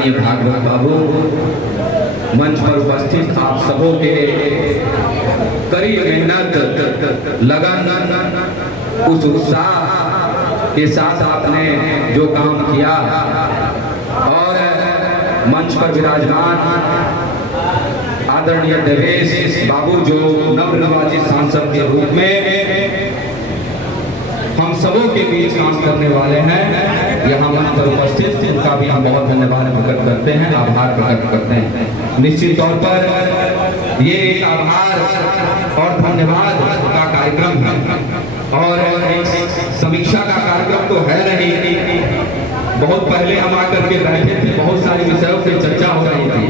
आदरणीय भागवत बाबू, मंच पर उपस्थित आप सबों के कड़ी मेहनत, लगन, उस उत्साह के साथ आपने जो काम किया और मंच पर विराजमान आदरणीय देवेश बाबू जो नवनिर्वाचित सांसद के रूप में हम सबों के बीच काम करने वाले हैं, यहाँ मंच पर उपस्थित उनका भी हम बहुत धन्यवाद प्रकट करते हैं, आभार प्रकट करते हैं। निश्चित तौर पर ये एक आभार और धन्यवाद का कार्यक्रम है और समीक्षा का कार्यक्रम तो है नहीं। बहुत पहले हम आकर के बैठे थे, बहुत सारे विषयों पे चर्चा हो रही थी।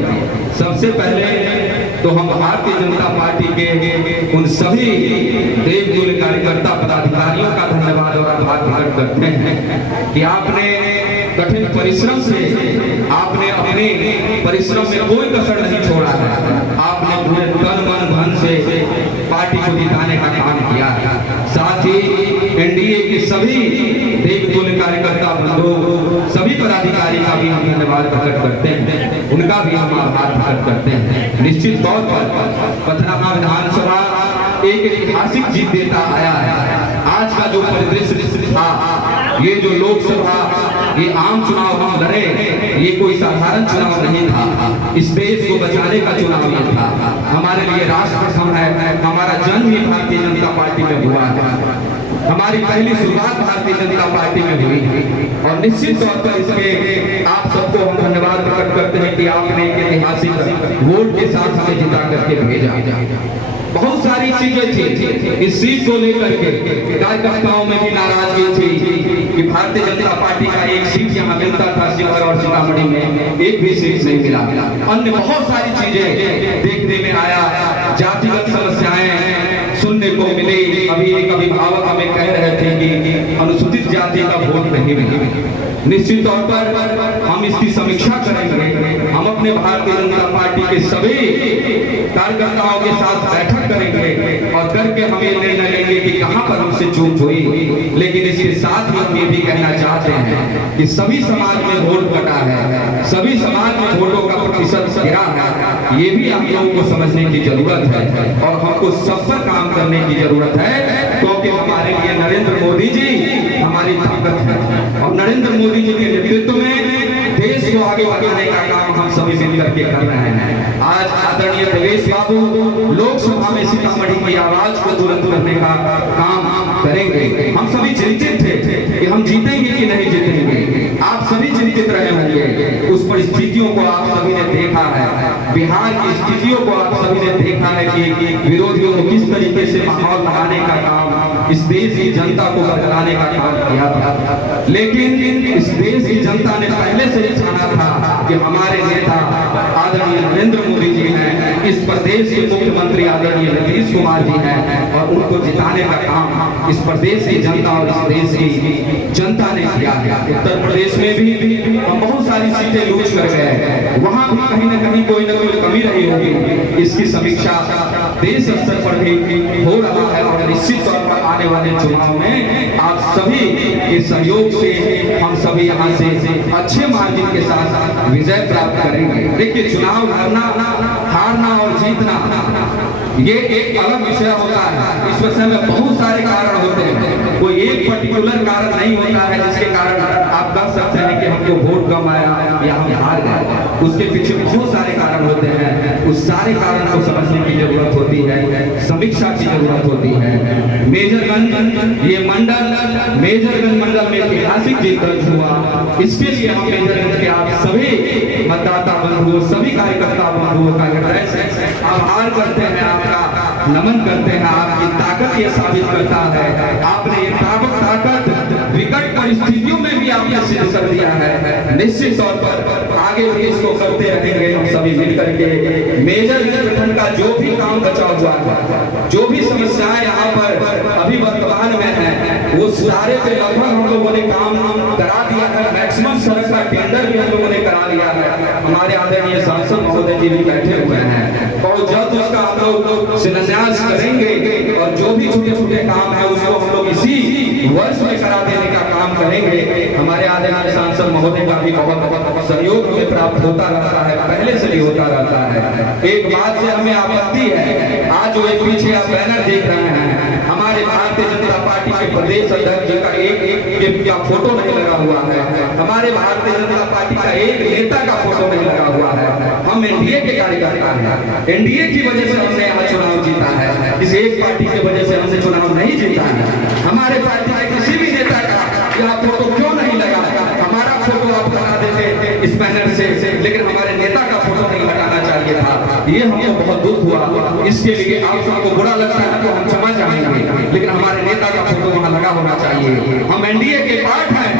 सबसे पहले तो हम भारतीय जनता पार्टी के उन सभी देवतुल्य कार्यकर्ता पदाधिकारियों का धन्यवाद और आभार प्रकट करते हैं कि आपने कठिन परिश्रम से, आपने अपने परिश्रम में कोई कसर नहीं छोड़ा है। आपने पूरे तन मन धन से पार्टी को जिताने का काम किया है। साथ ही एनडीए के सभी देवतुल्य कार्यकर्ता बंधु, सभी पदाधिकारी का भी हम धन्यवाद प्रकट करते हैं, उनका भी हम आभार प्रकट करते हैं। निश्चित तौर पर पथरामा विधानसभा एक ऐतिहासिक जीत देता आया है। आज का जो परिदृश्य था, ये जो लोकसभा, ये आम चुनाव हम लड़े, ये कोई साधारण चुनाव नहीं था। इस देश को बचाने का चुनाव ये था। हमारे लिए राष्ट्र प्रथम है। हमारा जन्म ही भारतीय जनता पार्टी में हुआ है। हमारी पहली शुरुआत भारतीय जनता पार्टी में हुई और निश्चित तौर पर इसमें आप सबको हम धन्यवाद प्रकट करते हैं कि आपने एक ऐतिहासिक वोट के साथ हमें जिता करके भेजा। बहुत सारी चीजें थी इस सीट को लेकर के, कार्यकर्ताओं में भी नाराजगी थी कि भारतीय जनता पार्टी का एक सीट यहाँ मिलता था, शिवहर और सीतामढ़ी में एक भी सीट नहीं मिला। अन्य बहुत सारी चीजें देखने में आया, जातिगत समस्याएं सुनने को मिली। अभी एक अभिभावक हमें कह रहे थे कि अनुसूचित जाति का वोट नहीं मिला। निश्चित तौर पर हम इसकी समीक्षा करेंगे। हम अपने भारतीय जनता पार्टी के सभी कार्यकर्ताओं के साथ बैठक करेंगे और करके हम ये निर्णय लेंगे कि कहां पर हमसे चूक हुई। लेकिन इसके साथ ही हम ये भी कहना चाहते हैं कि सभी समाज में वोट बटा है, सभी समाज में वोटों का प्रतिशत गिरा है, ये भी हम लोगों को समझने की जरूरत है और हमको सब पर काम करने की जरूरत है, क्योंकि हमारे लिए नरेंद्र मोदी जी हमारी ताकत है और नरेंद्र मोदी जी के नेतृत्व में देश को आगे बढ़ाने का काम हम सभी मिलकर के कर रहे हैं। आज आदरणीय देवेश बाबू लोकसभा में सीतामढ़ी की आवाज को बुलंद करने का काम करेंगे। हम सभी चिंतित थे कि हम जीतेंगे कि नहीं जीतेंगे। आप सभी चिंतित रहे होंगे। उस परिस्थितियों को आप सभी ने देखा है, बिहार की स्थितियों को आप सभी ने देखा है कि विरोधियों को किस तरीके से माहौल बनाने का काम इस देश की जनता को बदलाने का काम किया था। लेकिन इस देश की जनता ने पहले से ही जाना था कि हमारे नेता आदरणीय नरेंद्र मोदी जी हैं, इस प्रदेश के मुख्यमंत्री आदरणीय नीतीश कुमार जी हैं और उनको जिताने का काम इस प्रदेश की जनता और इस देश की जनता ने किया है। उत्तर प्रदेश में भी हम बहुत सारी सीटें लूज कर गए, वहां भी कहीं न कहीं कोई न कोई कमी रही होगी। इसकी समीक्षा देश स्तर पर भी हो रहा है और निश्चित तौर पर आने वाले चुनाव में आप सभी के सहयोग से हम सभी यहाँ से अच्छे मार्जिन के साथ विजय प्राप्त करेंगे। देखिए, चुनाव लड़ना, हारना और जीतना ये एक अलग विषय होता है। इस विषय में बहुत सारे कारण होते हैं, कोई एक पर्टिकुलर कारण नहीं होता है जिसके कारण आप कह सकते हैं कि हमको वोट कम आया या हम हार गए। उसके पीछे बहुत सारे कारण होते हैं। उस सारे कारण को समझने की जरूरत होती है, समीक्षा की जरूरत होती है। मेजरगंज ये मंडल, मेजरगंज मंडल में ऐतिहासिक जीत दर्ज हुआ। इसके लिए हम मेजरगंज के आप सभी मतदाता बंधुओं, सभी कार्यकर्ता बंधुओं का हृदय से आभार करते हैं, आपका नमन करते हैं। आपकी ताकत ये साबित करता है, आपने ये ताकत विकट परिस्थितियों में भी आपने सिद्ध कर दिया है। निश्चित तौर पर आगे भी इसको करते रहेंगे हम सभी मिलकर के। मेजरगंज प्रखंड का जो भी काम बचा हुआ है, जो भी समस्याएं यहाँ पर अभी वर्तमान में है, वो सारे पे लगभग हम लोगों ने काम करा दिया है। मैक्सिमम सड़क का टेंडर भी हम लोगों ने करा लिया है। हमारे आदरणीय सांसद महोदय जी भी बैठे हुए हैं बहुत जल्द उसका हम लोग शिलान्यास करेंगे और जो भी छोटे छोटे काम है उसको हम लोग इसी वर्ष में करा देने का काम करेंगे। हमारे आदरणीय सांसद महोदय का भी बहुत सहयोग हमें प्राप्त होता रहता है, पहले से भी होता रहता है। एक बात से हमें आपत्ति है, आज जो एक पीछे आप बैनर देख रहे हैं, हमारे भारतीय जनता पार्टी के प्रदेश अध्यक्ष जी का एक का फोटो नहीं लगा हुआ है, हमारे भारतीय जनता पार्टी का एक नेता का फोटो नहीं लगा हुआ है। हम एनडीए के कार्यकर्ता हैं, एनडीए की वजह से हमने यहाँ चुनाव जीता है, इस एक पार्टी की वजह से हमने चुनाव नहीं जीता है। हमारे पार्टी के किसी भी नेता का यहाँ फोटो क्यों नहीं लगा, हमारा फोटो आप लगा देते इस बैनर से, लेकिन हमारे नेता का फोटो नहीं हटाना चाहिए था। ये हमको बहुत दुख हुआ, इसके लिए आप सबको बुरा लगता है तो हम क्षमा चाहेंगे, लेकिन हमारे नेता का फोटो वहाँ लगा होना चाहिए। हम एनडीए के पार्ट हैं,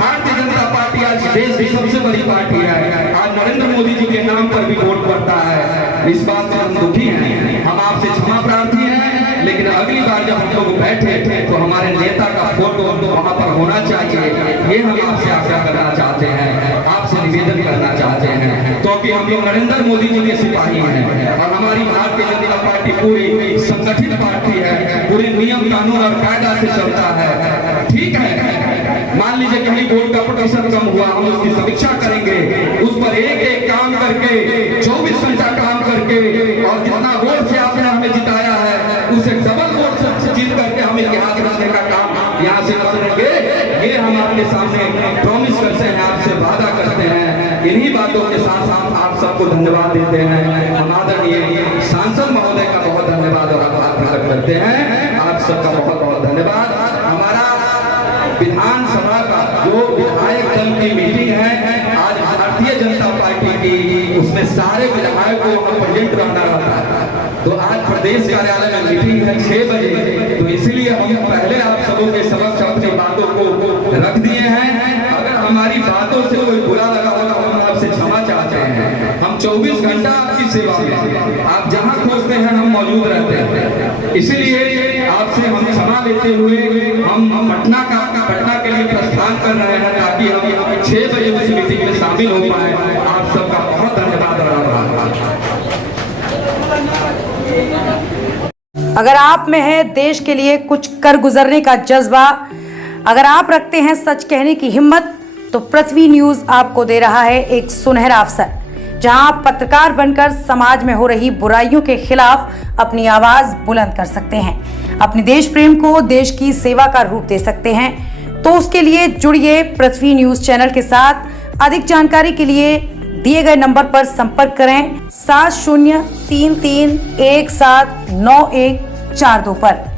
भारतीय जनता पार्टी आज देश की सबसे बड़ी पार्टी है, आज नरेंद्र मोदी जी के नाम पर भी वोट पड़ता है, इस बात से हम दुखी हैं, हम आपसे क्षमा प्रार्थी हैं। लेकिन अगली बार जब हम लोग बैठे तो हमारे नेता का फोटो वहां पर होना चाहिए, ये हम आपसे आग्रह करना चाहते हैं, आपसे निवेदन करना चाहते हैं, क्योंकि हम लोग नरेंद्र मोदी जी के सिपाही हैं और हमारी भारतीय जनता पार्टी पूरी संगठित पार्टी है, पूरे नियम कानून और कायदा से चलता है। ठीक है, मान लीजिए कहीं वोट का प्रतिशत कम हुआ, हम उसकी समीक्षा करेंगे, उस पर एक एक काम करके 24 घंटा काम करके और जितना वोट से आपने हमें जिताया है उसे डबल वोट से जीत करके हम इतिहास रचने का काम यहाँ से करेंगे। ये हम आपके सामने प्रॉमिस करते हैं, आपसे वादा करते हैं। इन्हीं बातों के साथ साथ आप सबको धन्यवाद देते हैं। हम आदरणीय सांसद महोदय का बहुत धन्यवाद और आभार प्रकट करते हैं। आप सबका बहुत बहुत धन्यवाद। हमारा विधानसभा का जो विधायक दल की मीटिंग है आज भारतीय जनता पार्टी की, उसमें सारे विधायकों को प्रेजेंट रहना रहता है, तो आज प्रदेश कार्यालय में मीटिंग है 6 बजे, तो इसलिए हम पहले आप सबों के समक्ष अपनी बातों को रख दिए हैं। अगर हमारी बातों से कोई बुरा लगा होगा तो हम आपसे क्षमा चाहते हैं। हम 24 घंटा आपकी सेवा में, आप जहां खोजते हैं हम मौजूद रहते हैं, इसीलिए आपसे हम क्षमा लेते हुए हम पटना के लिए प्रस्थान कर रहे हैं ताकि हम 6 बजे उस मीटिंग में शामिल हो पाए। आप सबका बहुत धन्यवाद और आभार। अगर आप में है देश के लिए कुछ कर गुजरने का जज्बा, अगर आप रखते हैं सच कहने की हिम्मत, तो पृथ्वी न्यूज आपको दे रहा है एक सुनहरा अवसर, जहां आप पत्रकार बनकर समाज में हो रही बुराइयों के खिलाफ अपनी आवाज बुलंद कर सकते हैं, अपने देश प्रेम को देश की सेवा का रूप दे सकते हैं। तो उसके लिए जुड़िए पृथ्वी न्यूज चैनल के साथ। अधिक जानकारी के लिए दिए गए नंबर पर संपर्क करें 7033179142 पर।